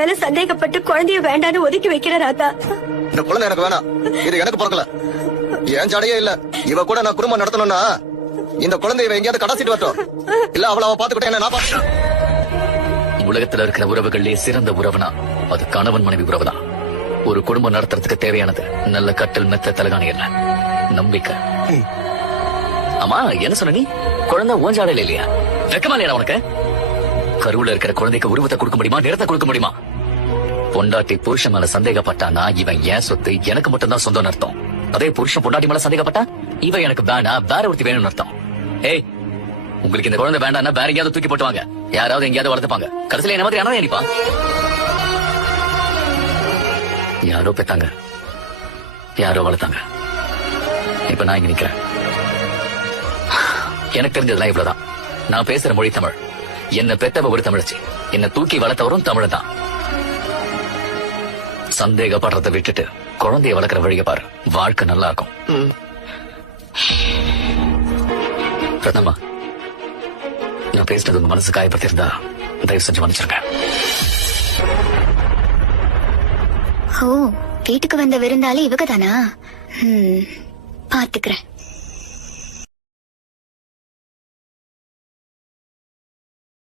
மேல சந்தேகப்பட்டு குழந்தைய வேண்டான்னு ஒதுக்கி வைக்கிற ராதா. இந்த குழந்தை எனக்கு வேணாம். இது எனக்கு பிறக்கல. ஏன் ஜடையே இல்ல. இவ கூட நான் குடும்பம் நடத்தணும்னா இந்த குழந்தை இவ எங்கேயாவது கடாசிட்டு வரட்டும். இல்ல அவள பாத்துக்கிட்டே என்ன நான் பாத்துக்கிறேன். உலகத்துல இருக்கிற உறவுகள்லயே சிறந்த உறவுனா அது கணவன் மனைவி உறவுதான். ஒரு குடும்பம் நடத்துறதுக்கு தேவையானது நல்ல கட்டல் மெத்த தலகாணி இல்ல, நம்பிக்கை. ஆமா, என்ன சொன்ன நீ? குழந்தை ஓஞ்சாடையில இல்லையா? வெக்கமா இல்லையா உனக்கு? கருவுல இருக்கிற குழந்தைக்கு உருவத்தை கொடுக்க முடியுமா, நிறத்தை கொடுக்க முடியுமா? பொண்டாட்டி புருஷன் மேல சந்தேகப்பட்டானா இவன் ஏன் சொத்து, எனக்கு மட்டும்தான் சொந்தம் அர்த்தம். அதே புருஷன் பொண்டாட்டி மேல சந்தேகப்பட்டா இவன் எனக்கு வேணா, வேற ஒருத்தி வேணும்னு அர்த்தம். ஏய், உங்களுக்கு இந்த குழந்தை வேண்டாம்னா வேற எங்கேயாவது தூக்கி போட்டுவாங்க, யாராவது எங்கேயாவது வளர்த்துப்பாங்க. கடைசியில என்ன மாதிரி அனாதை நினைப்பா. யாரோ பெத்தாங்க, யாரோ வளர்த்தாங்க. இப்ப நான் இங்க நிக்கிறேன். எனக்கு தெரிஞ்சதுலாம் இவ்வளவுதான். நான் பேசுற மொழி தமிழ். என்ன பெத்தவ ஒரு தமிழச்சி, என்ன தூக்கி வளர்த்தவரும் தமிழ் தான். சந்தேகப்படுறதை விட்டுட்டு குழந்தைய வளர்க்கிற வழியை பாரு, வாழ்க்கை நல்லா இருக்கும். பிரதமா, நான் பேசுறது உங்க மனசு காயப்படுத்திருந்தா தயவு செஞ்சு மன்னிச்சிருங்க. ஓ, வீட்டுக்கு வந்த விருந்தாளி இவங்க தானா? பாத்துக்கிறேன்.